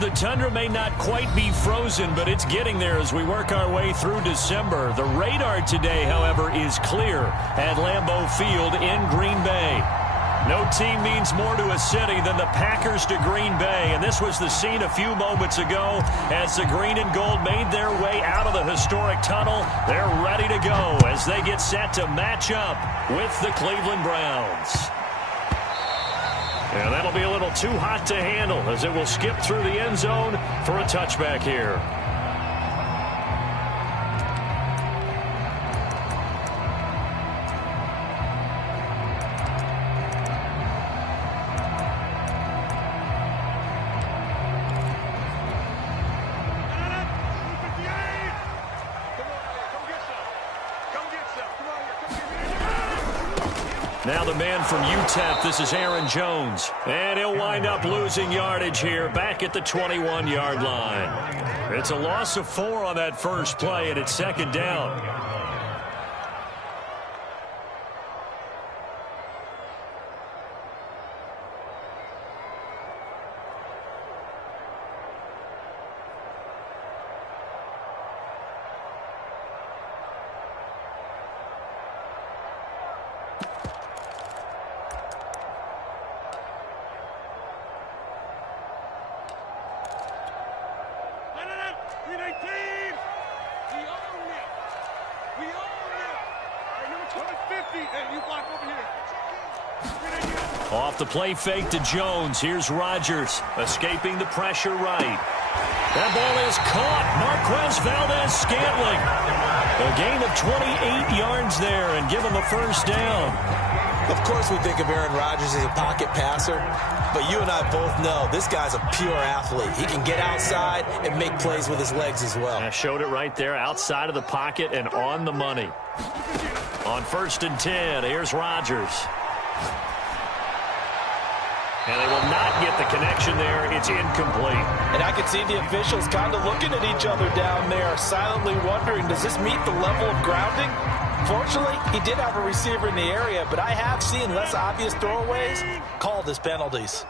The tundra may not quite be frozen, but it's getting there as we work our way through December. The radar today, however, is clear at Lambeau Field in Green Bay. No team means more to a city than the Packers to Green Bay, and this was the scene a few moments ago as the green and gold made their way out of the historic tunnel. They're ready to go as they get set to match up with the Cleveland Browns. And that'll be a little too hot to handle as it will skip through the end zone for a touchback here. Now the man from UTEP, this is Aaron Jones. And he'll wind up losing yardage here back at the 21-yard line. It's a loss of 4 on that first play, and it's second down. Off the play fake to Jones. Here's Rodgers escaping the pressure right. That ball is caught. Marquez Valdes-Scantling. A gain of 28 yards there and give him a first down. Of course we think of Aaron Rodgers as a pocket passer, but you and I both know this guy's a pure athlete. He can get outside and make plays with his legs as well. I showed it right there, outside of the pocket and on the money. On 1st and 10, here's Rodgers. And they will not get the connection there. It's incomplete. And I can see the officials kind of looking at each other down there, silently wondering, does this meet the level of grounding? Fortunately, he did have a receiver in the area, but I have seen less obvious throwaways called as penalties.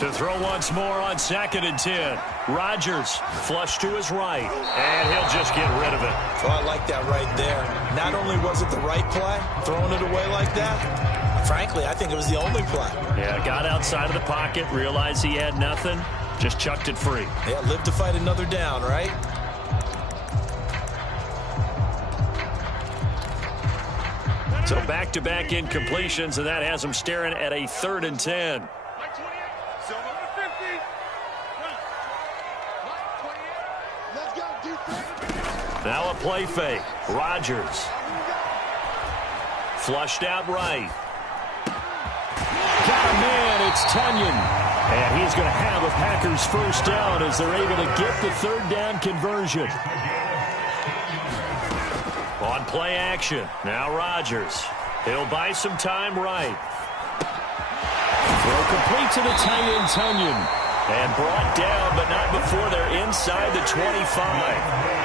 To throw once more on 2nd and 10. Rodgers flush to his right, and he'll just get rid of it. Oh, I like that right there. Not only was it the right play, throwing it away like that, frankly, I think it was the only play. Yeah, got outside of the pocket, realized he had nothing, just chucked it free. Yeah, live to fight another down, right? So back-to-back incompletions, and that has him staring at a 3rd and 10. Now a play fake. Rodgers. Flushed out right. Got a man. It's Tonyan. And he's going to have a Packers first down as they're able to get the 3rd down conversion. On play action. Now Rodgers. He'll buy some time right. Throw complete to the tight end Tonyan. And brought down, but not before they're inside the 25.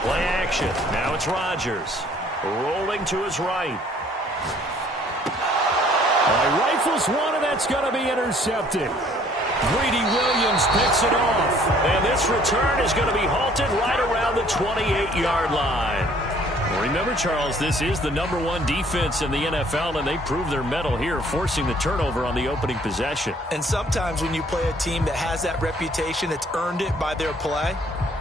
Play action. Now it's Rodgers. Rolling to his right. Rifles one, and that's going to be intercepted. Greedy Williams picks it off. And this return is going to be halted right around the 28-yard line. Remember, Charles, this is the #1 defense in the NFL, and they prove their mettle here, forcing the turnover on the opening possession. And sometimes when you play a team that has that reputation, it's earned it by their play.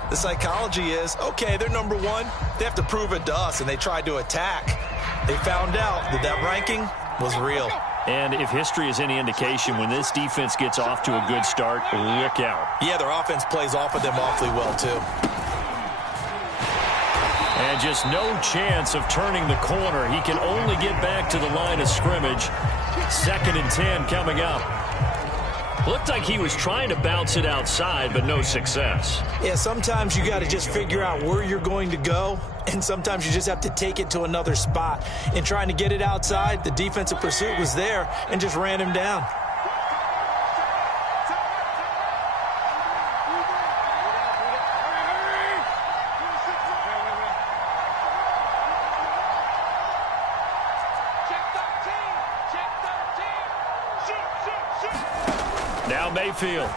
The psychology is, okay, they're #1. They have to prove it to us, and they tried to attack. They found out that that ranking was real. And if history is any indication, when this defense gets off to a good start, look out. Yeah, their offense plays off of them awfully well, too. And just no chance of turning the corner. He can only get back to the line of scrimmage. 2nd and 10 coming up. Looked like he was trying to bounce it outside, but no success. Yeah, sometimes you got to just figure out where you're going to go, and sometimes you just have to take it to another spot. In trying to get it outside, the defensive pursuit was there and just ran him down. now Mayfield.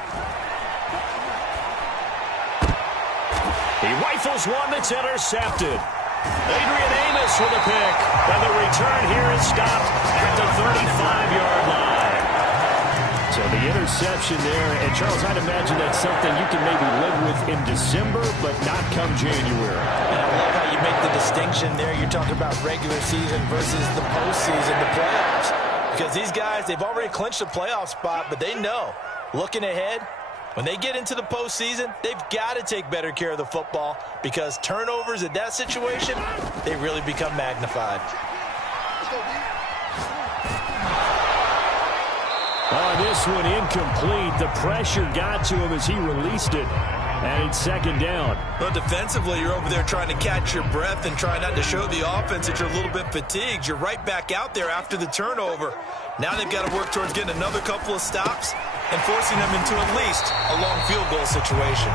He rifles one that's intercepted. Adrian Amos with a pick. And the return here is stopped at the 35-yard line. So the interception there. And, Charles, I'd imagine that's something you can maybe live with in December, but not come January. And I love how you make the distinction there. You're talking about regular season versus the postseason, the playoffs. Because these guys, they've already clinched a playoff spot, but they know, looking ahead, when they get into the postseason, they've got to take better care of the football because turnovers in that situation, they really become magnified. This one incomplete. The pressure got to him as he released it. And it's second down. But defensively, you're over there trying to catch your breath and try not to show the offense that you're a little bit fatigued. You're right back out there after the turnover. Now they've got to work towards getting another couple of stops and forcing them into at least a long field goal situation.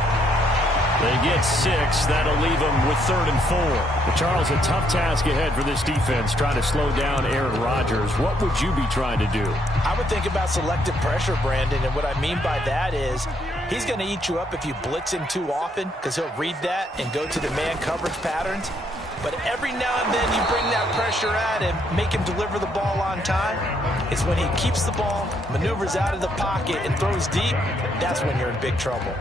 They get 6. That'll leave them with 3rd and 4. But Charles, a tough task ahead for this defense, trying to slow down Aaron Rodgers. What would you be trying to do? I would think about selective pressure, Brandon, and what I mean by that is he's going to eat you up if you blitz him too often because he'll read that and go to the man coverage patterns. But every now and then you bring that pressure at him, make him deliver the ball on time. It's when he keeps the ball, maneuvers out of the pocket, and throws deep, that's when you're in big trouble.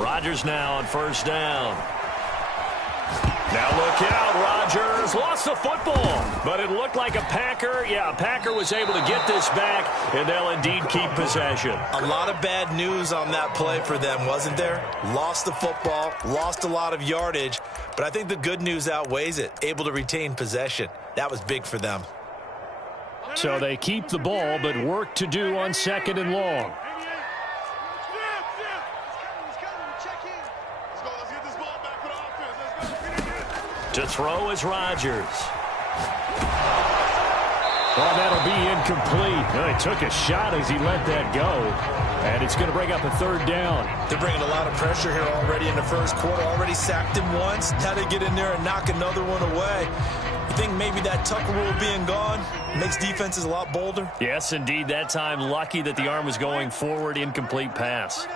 Rodgers now on first down. Now look out, Rodgers lost the football, but it looked like a Packer. Yeah, a Packer was able to get this back, and they'll indeed keep possession. A lot of bad news on that play for them, wasn't there? Lost the football, lost a lot of yardage, but I think the good news outweighs it. Able to retain possession. That was big for them. So they keep the ball, but work to do on 2nd and long. To throw is Rodgers. Oh, that'll be incomplete. Well, he took a shot as he let that go. And it's going to bring up a 3rd down. They're bringing a lot of pressure here already in the first quarter. Already sacked him once. Now they get in there and knock another one away. You think maybe that Tucker rule being gone makes defenses a lot bolder? Yes, indeed. That time, lucky that the arm was going forward. Incomplete pass.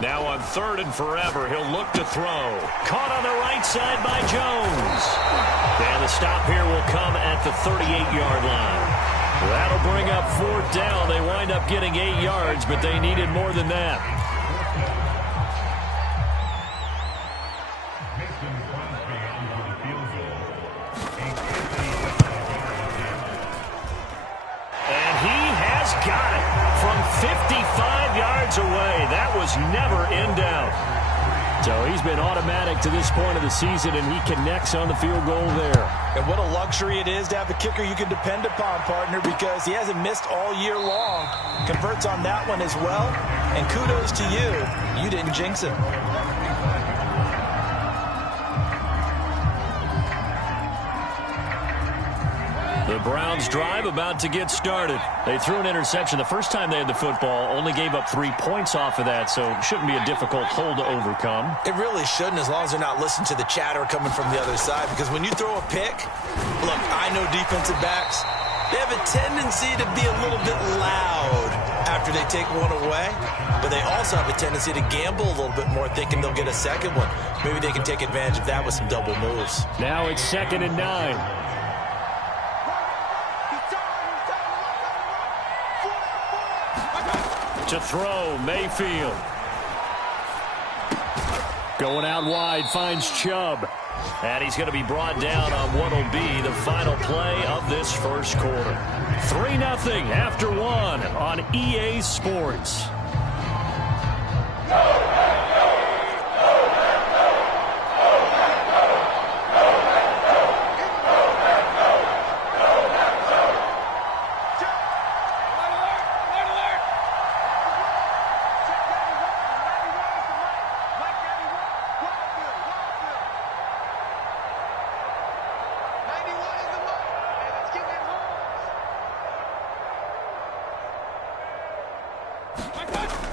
Now on 3rd and forever, he'll look to throw. Caught on the right side by Jones. And the stop here will come at the 38-yard line. That'll bring up 4th down. They wind up getting 8 yards, but they needed more than that. And he has got it from 55 yards away. That was never in doubt. So he's been automatic to this point of the season, and he connects on the field goal there. And what a luxury it is to have a kicker you can depend upon, partner, because he hasn't missed all year long. Converts on that one as well. And kudos to you. You didn't jinx him. The Browns drive about to get started. They threw an interception the first time they had the football, only gave up 3 points off of that, so it shouldn't be a difficult hole to overcome. It really shouldn't, as long as they're not listening to the chatter coming from the other side, because when you throw a pick, look, I know defensive backs, they have a tendency to be a little bit loud after they take one away, but they also have a tendency to gamble a little bit more, thinking they'll get a second one. Maybe they can take advantage of that with some double moves. Now it's 2nd and 9. To throw, Mayfield. Going out wide, finds Chubb. And he's going to be brought down on what will be the final play of this first quarter. 3-0 after 1 on EA Sports.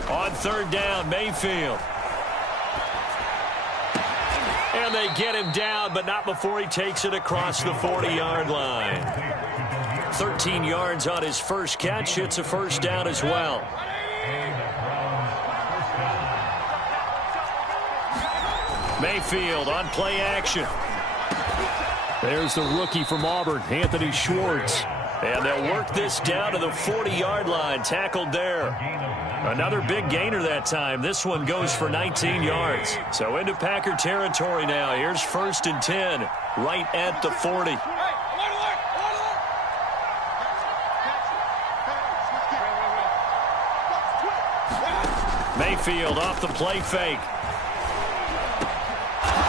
On third down, Mayfield. And they get him down, but not before he takes it across the 40-yard line. 13 yards on his first catch. It's a first down as well. Mayfield on play action. There's the rookie from Auburn, Anthony Schwartz. And they'll work this down to the 40-yard line, tackled there. Another big gainer that time. This one goes for 19 yards. So into Packer territory now. Here's 1st and 10, right at the 40. Mayfield off the play fake.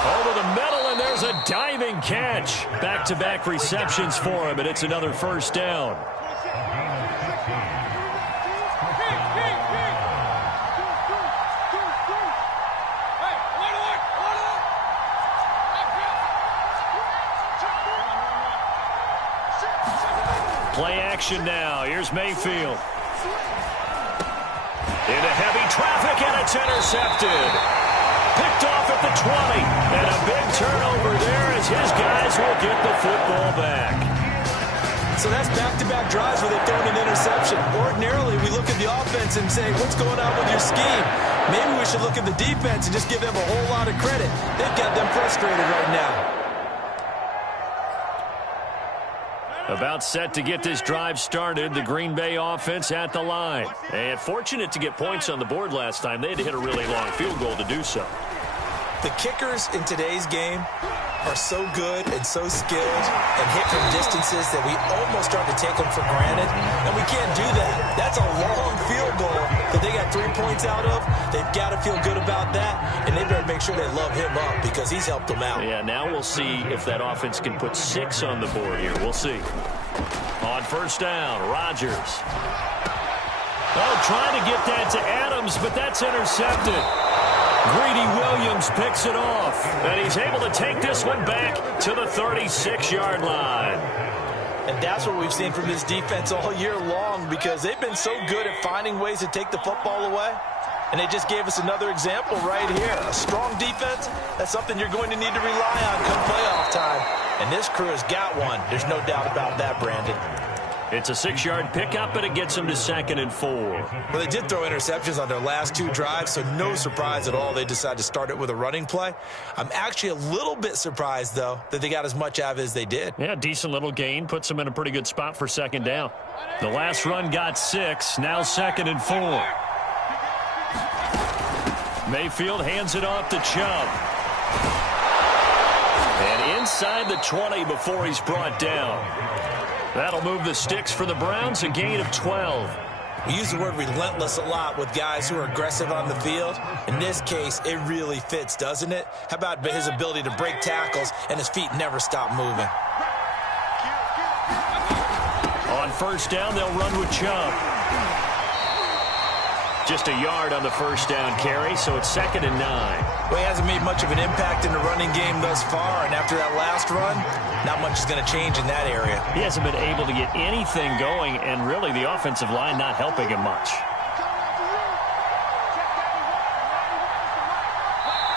Over the middle, and there's a diving catch. Back-to-back receptions for him, and it's another first down. Play action now. Here's Mayfield. Into heavy traffic, and it's intercepted. Picked off at the 20. And a big turnover there as his guys will get the football back. So that's back-to-back drives where they've thrown an interception. Ordinarily, we look at the offense and say, what's going on with your scheme? Maybe we should look at the defense and just give them a whole lot of credit. They've got them frustrated right now. About set to get this drive started, the Green Bay offense at the line. And fortunate to get points on the board last time. They had to hit a really long field goal to do so. The kickers in today's game are so good and so skilled and hit from distances that we almost start to take them for granted, and we can't do that. That's a long field goal that they got 3 points out of. They've got to feel good about that, and they better make sure they love him up because he's helped them out. Yeah, now we'll see if that offense can put 6 on the board here. We'll see. On first down, Rodgers. Oh, trying to get that to Adams, but that's intercepted. Greedy Williams picks it off, and he's able to take this one back to the 36-yard line. And that's what we've seen from this defense all year long because they've been so good at finding ways to take the football away. And they just gave us another example right here. A strong defense, that's something you're going to need to rely on come playoff time. And this crew has got one. There's no doubt about that, Brandon. It's a 6-yard pickup, and it gets them to 2nd and 4. Well, they did throw interceptions on their last 2 drives, so no surprise at all they decided to start it with a running play. I'm actually a little bit surprised, though, that they got as much out of it as they did. Yeah, decent little gain. Puts them in a pretty good spot for 2nd down. The last run got 6, now 2nd and 4. Mayfield hands it off to Chubb. And inside the 20 before he's brought down. That'll move the sticks for the Browns, a gain of 12. We use the word relentless a lot with guys who are aggressive on the field. In this case, it really fits, doesn't it? How about his ability to break tackles and his feet never stop moving? On first down, they'll run with Chubb. Just a yard on the first down carry, so it's 2nd and 9. Well, he hasn't made much of an impact in the running game thus far, and after that last run, not much is going to change in that area. He hasn't been able to get anything going, and really the offensive line not helping him much.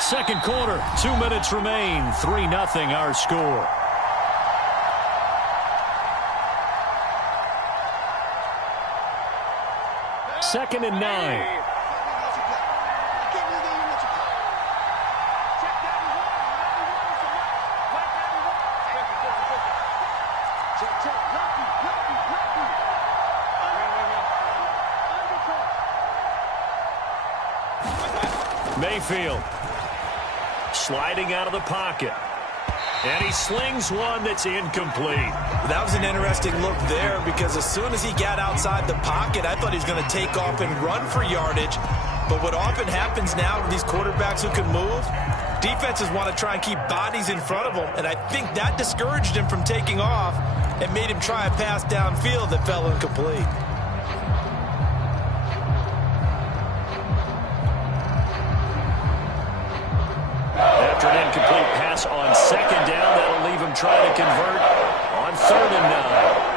Second quarter, 2 minutes remain, 3-0 our score. Second and 9. Mayfield sliding out of the pocket. And he slings one that's incomplete. That was an interesting look there because as soon as he got outside the pocket, I thought he was going to take off and run for yardage. But what often happens now with these quarterbacks who can move, defenses want to try and keep bodies in front of them. And I think that discouraged him from taking off and made him try a pass downfield that fell incomplete. After an incomplete pass on second down, that'll leave him trying to convert on 3rd and 9.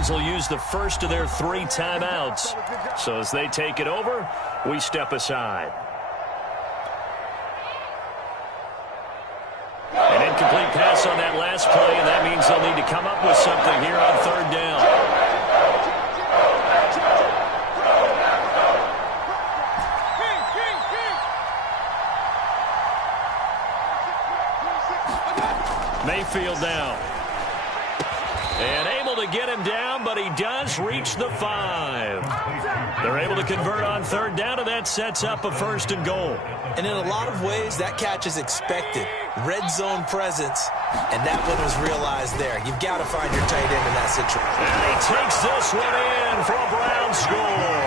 Browns will use the first of their 3 timeouts. So as they take it over, we step aside. An incomplete pass on that last play, and that means they'll need to come up with something here on 3rd down. Mayfield down. And able to get him down, but he does reach the 5. They're able to convert on 3rd down, and that sets up a 1st and goal. And in a lot of ways, that catch is expected. Red zone presence, and that one was realized there. You've got to find your tight end in that situation. And he takes this one in for a Brown score.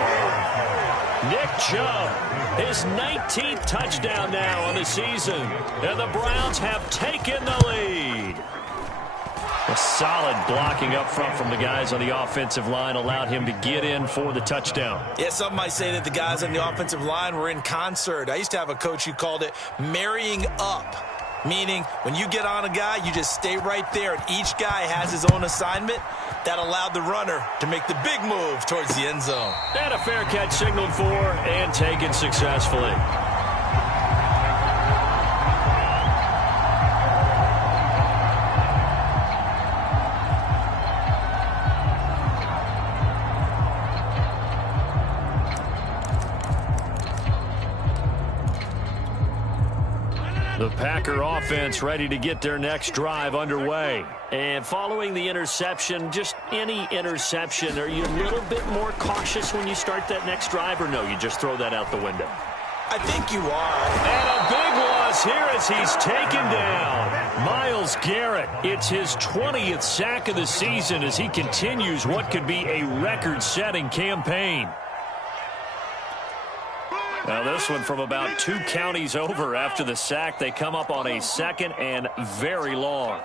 Nick Chubb, his 19th touchdown now on the season. And the Browns have taken the lead. A solid blocking up front from the guys on the offensive line allowed him to get in for the touchdown. Yeah, some might say that the guys on the offensive line were in concert. I used to have a coach who called it marrying up, meaning when you get on a guy, you just stay right there, and each guy has his own assignment. That allowed the runner to make the big move towards the end zone. And a fair catch signaled for and taken successfully. The Packer offense ready to get their next drive underway. And following the interception, just any interception, are you a little bit more cautious when you start that next drive, or no, you just throw that out the window? I think you are. And a big loss here as he's taken down. Myles Garrett, it's his 20th sack of the season as he continues what could be a record-setting campaign. Now this one from about 2 counties over after the sack. They come up on a 2nd and very long.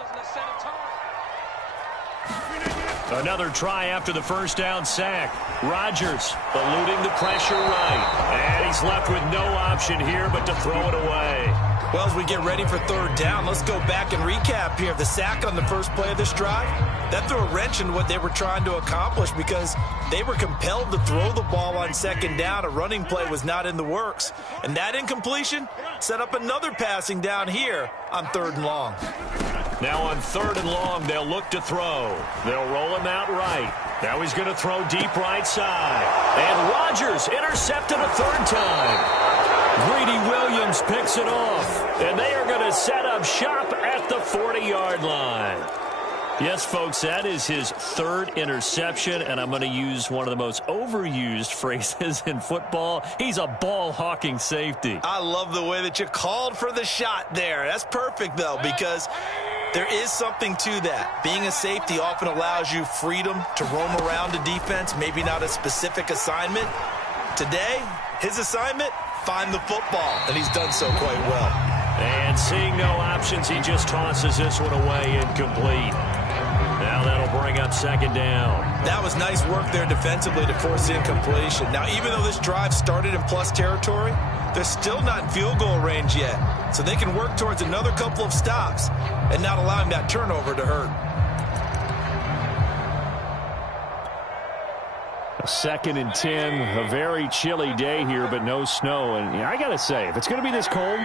Another try after the 1st down sack. Rodgers eluding the pressure right. And he's left with no option here but to throw it away. Well, as we get ready for 3rd down, let's go back and recap here. The sack on the first play of this drive, that threw a wrench in what they were trying to accomplish because they were compelled to throw the ball on 2nd down. A running play was not in the works. And that incompletion set up another passing down here on 3rd and long. Now on 3rd and long, they'll look to throw. They'll roll him out right. Now he's going to throw deep right side. And Rodgers intercepted a 3rd time. Greedy Williams picks it off. And they are going to set up shop at the 40-yard line. Yes, folks, that is his 3rd interception, and I'm going to use one of the most overused phrases in football. He's a ball-hawking safety. I love the way that you called for the shot there. That's perfect, though, because there is something to that. Being a safety often allows you freedom to roam around a defense, maybe not a specific assignment. Today, his assignment, find the football, and he's done so quite well. And seeing no options, he just tosses this one away incomplete. Now that'll bring up 2nd down. That was nice work there defensively to force the incompletion. Now, even though this drive started in plus territory, they're still not in field goal range yet. So they can work towards another couple of stops and not allowing that turnover to hurt. A 2nd and 10, a very chilly day here, but no snow. And I got to say, if it's going to be this cold,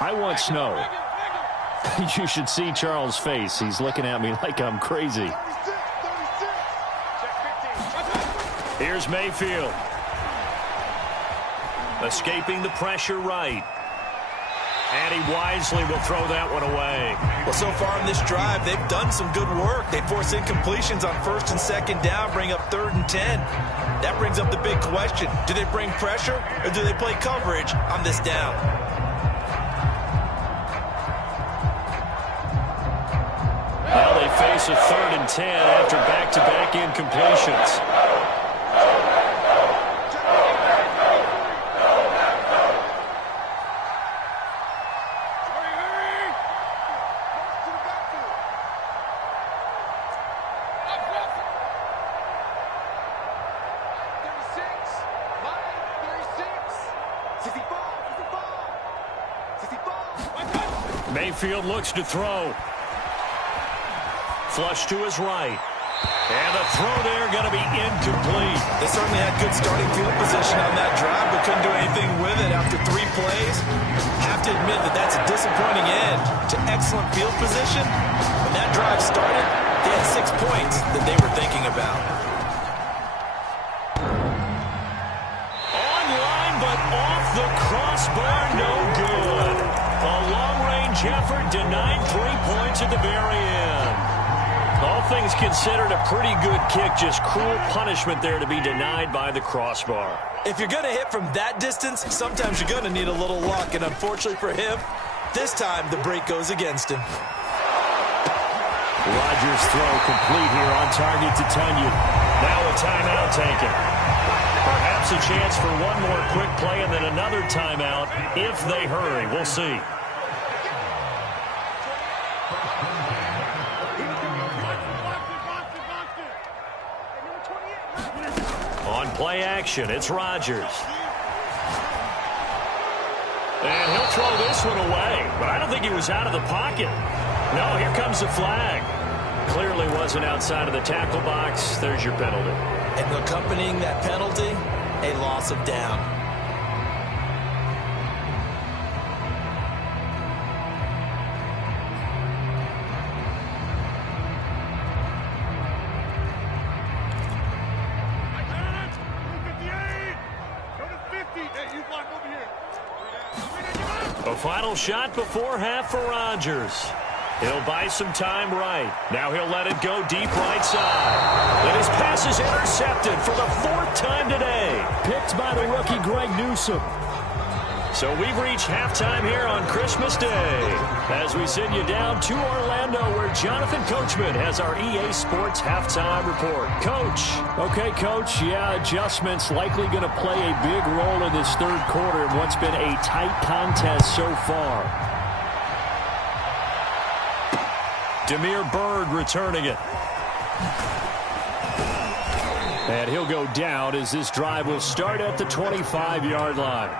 I want snow. You should see Charles' face. He's looking at me like I'm crazy. Here's Mayfield. Escaping the pressure right. And he wisely will throw that one away. Well, so far in this drive, they've done some good work. They force incompletions on 1st and 2nd down, bring up 3rd and 10. That brings up the big question. Do they bring pressure or do they play coverage on this down? Now they face a 3rd and 10 after back-to-back incompletions. Mayfield looks to throw. Flush to his right. And the throw there going to be incomplete. They certainly had good starting field position on that drive, but couldn't do anything with it after 3 plays. Have to admit that that's a disappointing end to excellent field position. When that drive started, they had 6 points that they were thinking about. Online, but off the crossbar, no good. A long-range effort denied 3 points at the very end. All things considered, a pretty good kick. Just cruel punishment there to be denied by the crossbar. If you're going to hit from that distance, sometimes you're going to need a little luck. And unfortunately for him, this time the break goes against him. Rodgers' throw complete here on target to Tunyon. Now a timeout taken. Perhaps a chance for one more quick play and then another timeout if they hurry. We'll see. On play action, it's Rodgers. And he'll throw this one away, but I don't think he was out of the pocket. No, here comes the flag. Clearly wasn't outside of the tackle box. There's your penalty. And accompanying that penalty, a loss of down. A final shot before half for Rodgers. He'll buy some time right. Now he'll let it go deep right side. And his pass is intercepted for the 4th time today. Picked by the rookie Greg Newsome. So we've reached halftime here on Christmas Day as we send you down to Orlando where Jonathan Coachman has our EA Sports halftime report. Coach. Okay, Coach. Yeah, adjustments likely going to play a big role in this 3rd quarter in what's been a tight contest so far. Damiere Byrd returning it. And he'll go down as this drive will start at the 25-yard line.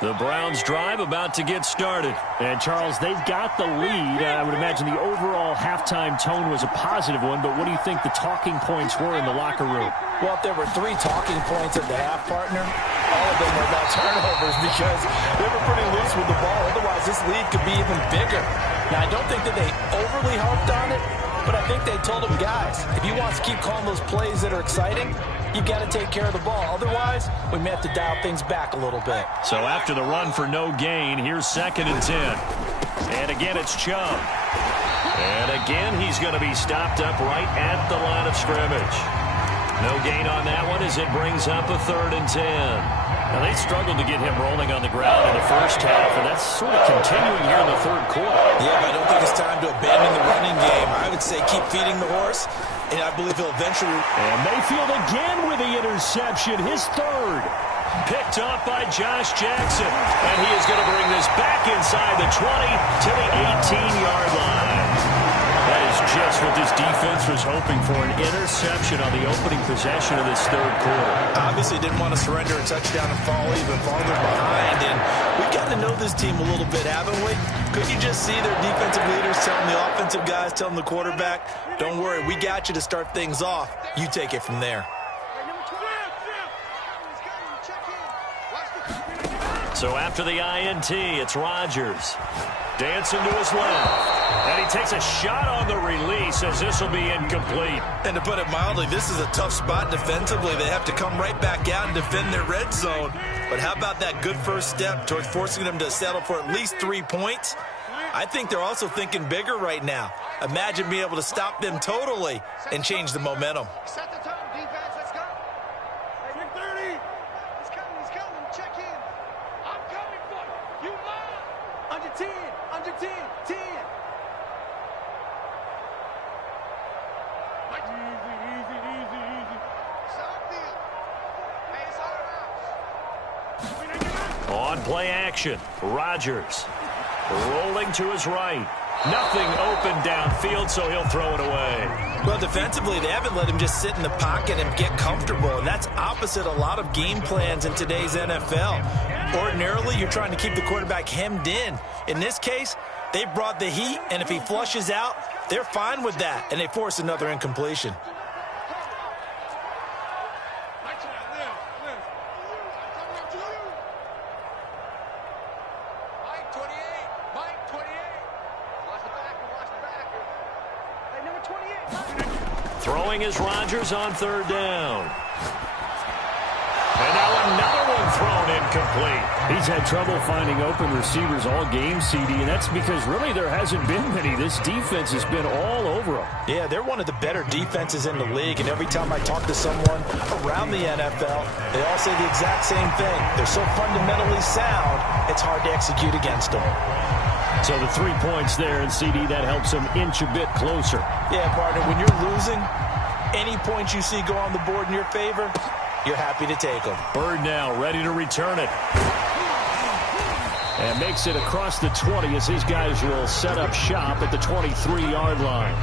The Browns drive about to get started. And, Charles, they've got the lead. I would imagine the overall halftime tone was a positive one, but what do you think the talking points were in the locker room? Well, if there were 3 talking points at the half, partner, all of them were about turnovers because they were pretty loose with the ball. Otherwise, this lead could be even bigger. Now, I don't think that they overly harped on it, but I think they told them, guys, if you want to keep calling those plays that are exciting, you got to take care of the ball. Otherwise, we may have to dial things back a little bit. So after the run for no gain, here's 2nd and 10. And again, it's Chubb. And again, he's going to be stopped up right at the line of scrimmage. No gain on that one as it brings up a 3rd and 10. Now, they struggled to get him rolling on the ground in the first half, and that's sort of continuing here in the 3rd quarter. Yeah, but I don't think it's time to abandon the running game. I would say keep feeding the horse, and I believe he'll eventually... And Mayfield again with the interception, his 3rd. Picked off by Josh Jackson, and he is going to bring this back inside the 20 to the 18-yard line. That is just what this defense was hoping for, an interception on the opening possession of this 3rd quarter. Obviously didn't want to surrender a touchdown and fall even farther behind, and we've got to know this team a little bit, haven't we? Couldn't you just see their defensive leaders telling the offensive guys, telling the quarterback, don't worry, we got you to start things off. You take it from there. So after the INT, it's Rodgers. Dancing to his left. And he takes a shot on the release as this will be incomplete. And to put it mildly, this is a tough spot defensively. They have to come right back out and defend their red zone. But how about that good first step towards forcing them to settle for at least 3 points? I think they're also thinking bigger right now. Imagine being able to stop them totally and change the momentum. Set the tone, defense. Let's go. 30. He's coming. Check in. I'm coming for you. You mine. Under 10. Under 10. 10. Easy. Stop deal. Hey, it's all around. On play action, Rodgers rolling to his right. Nothing open downfield, so he'll throw it away. Well, defensively, they haven't let him just sit in the pocket and get comfortable, and that's opposite a lot of game plans in today's NFL. Ordinarily, you're trying to keep the quarterback hemmed in. In this case, they brought the heat, and if he flushes out, they're fine with that, and they force another incompletion. Throwing is Rodgers on third down. And now another one thrown incomplete. He's had trouble finding open receivers all game, CD, and that's because really there hasn't been many. This defense has been all over them. Yeah, they're one of the better defenses in the league, and every time I talk to someone around the NFL, they all say the exact same thing. They're so fundamentally sound, it's hard to execute against them. So the 3 points there, and CD, that helps them inch a bit closer. Yeah, partner, when you're losing, any points you see go on the board in your favor, you're happy to take them. Bird now ready to return it. And makes it across the 20 as his guys will set up shop at the 23-yard line.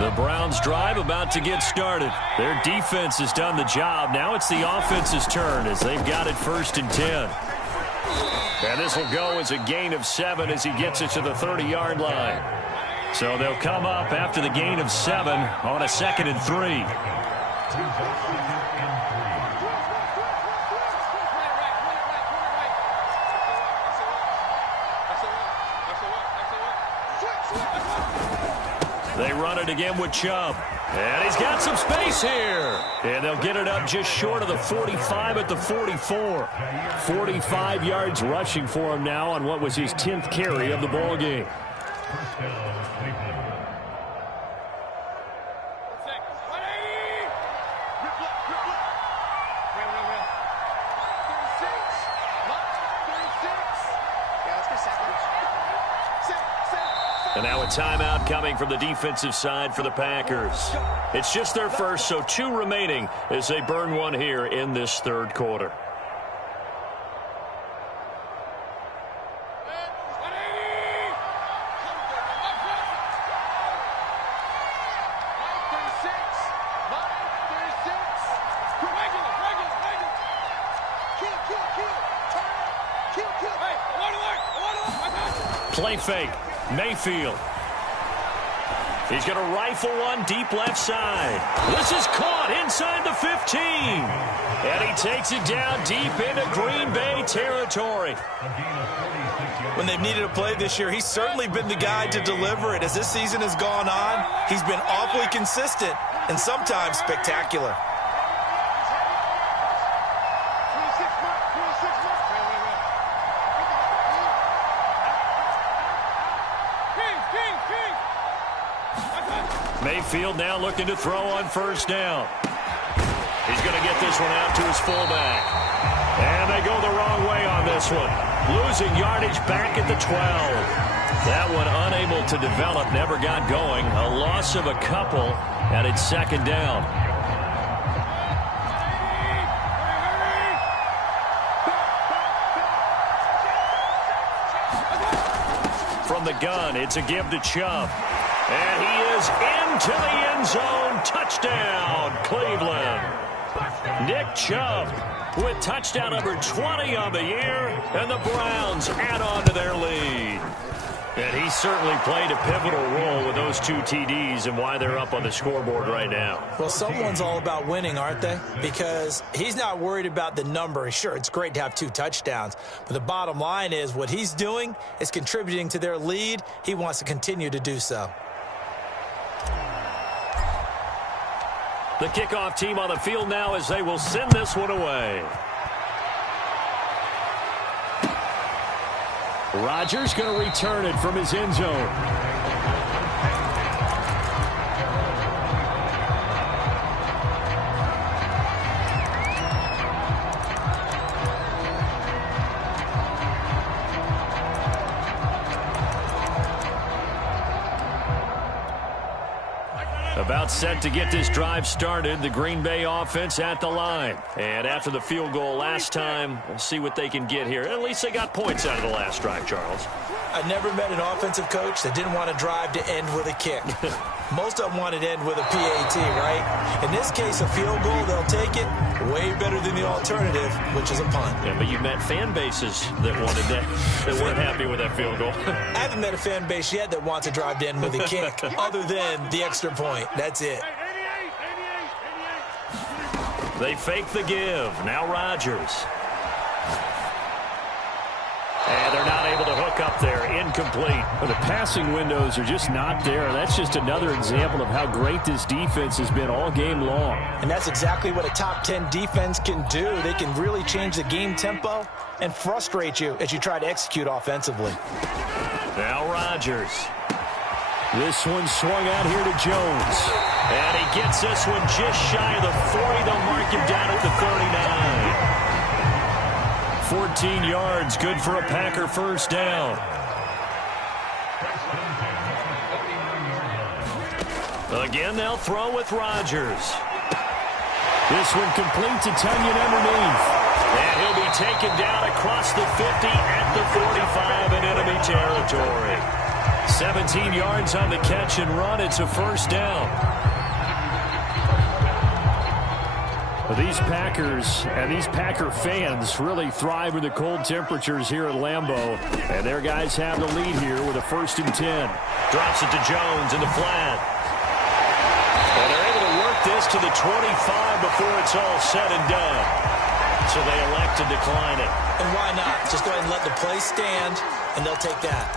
The Browns drive about to get started. Their defense has done the job. Now it's the offense's turn as they've got it 1st and 10. And this will go as a gain of 7 as he gets it to the 30-yard line. So they'll come up after the gain of 7 on a 2nd and 3. They run it again with Chubb. And he's got some space here. And they'll get it up just short of the 45 at the 44. 45 yards rushing for him now on what was his 10th carry of the ball game. And now a timeout coming from the defensive side for the Packers. It's just their first, so 2 remaining as they burn one here in this 3rd quarter. Play fake. Mayfield. He's going to rifle one deep left side. This is caught inside the 15. And he takes it down deep into Green Bay territory. When they've needed a play this year, he's certainly been the guy to deliver it. As this season has gone on, he's been awfully consistent and sometimes spectacular. Mayfield now looking to throw on 1st down. He's going to get this one out to his fullback. And they go the wrong way on this one. Losing yardage back at the 12. That one unable to develop, never got going. A loss of a couple, and it's 2nd down. From the gun, it's a give to Chubb. And he is into the end zone. Touchdown, Cleveland. Nick Chubb with touchdown number 20 on the year, and the Browns add on to their lead. And he certainly played a pivotal role with those 2 TDs and why they're up on the scoreboard right now. Well, someone's all about winning, aren't they? Because he's not worried about the number. Sure, it's great to have 2 touchdowns, but the bottom line is what he's doing is contributing to their lead. He wants to continue to do so. The kickoff team on the field now as they will send this one away. Rodgers going to return it from his end zone. About set to get this drive started. The Green Bay offense at the line. And after the field goal last time, we'll see what they can get here. At least they got points out of the last drive, Charles. I never met an offensive coach that didn't want to drive to end with a kick. Most of them wanted to end with a PAT, right? In this case, a field goal, they'll take it. Way better than the alternative, which is a punt. Yeah, but you've met fan bases that wanted that, that weren't happy with that field goal. I haven't met a fan base yet that wants to drive to end with a kick, other than the extra point. That's it. They fake the give. Now Rodgers. And they're not able to hook up there. Incomplete. Well, the passing windows are just not there. That's just another example of how great this defense has been all game long. And that's exactly what a top 10 defense can do. They can really change the game tempo and frustrate you as you try to execute offensively. Now Rodgers. This one swung out here to Jones. And he gets this one just shy of the 40. They'll mark him down at the 39. 14 yards, good for a Packer first down. Again, they'll throw with Rodgers. This one complete to Tunyon underneath. And he'll be taken down across the 50 at the 45 in enemy territory. 17 yards on the catch and run. It's a first down. These Packers and these Packer fans really thrive with the cold temperatures here at Lambeau. And their guys have the lead here with a 1st and 10. Drops it to Jones in the flat. And they're able to work this to the 25 before it's all said and done. So they elect to decline it. And why not? Just go ahead and let the play stand, and they'll take that.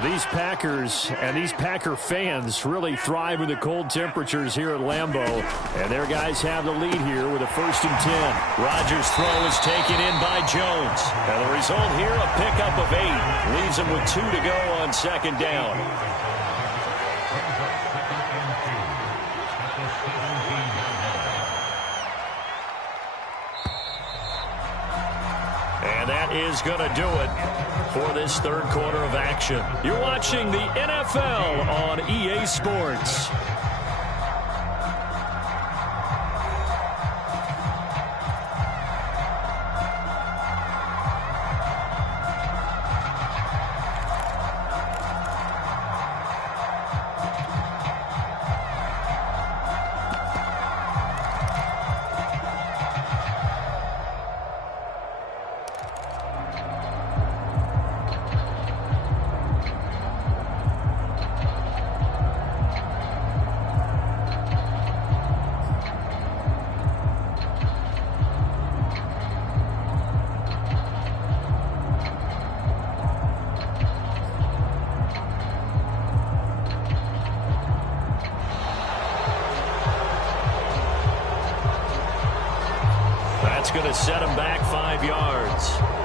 These Packers and these Packer fans really thrive with the cold temperatures here at Lambeau. And their guys have the lead here with a 1st and 10. Rodgers' throw is taken in by Jones. And the result here, a pickup of 8. Leaves him with 2 to go on 2nd down. And that is going to do it for this 3rd quarter of action. You're watching the NFL on EA Sports. Going to set him back 5 yards.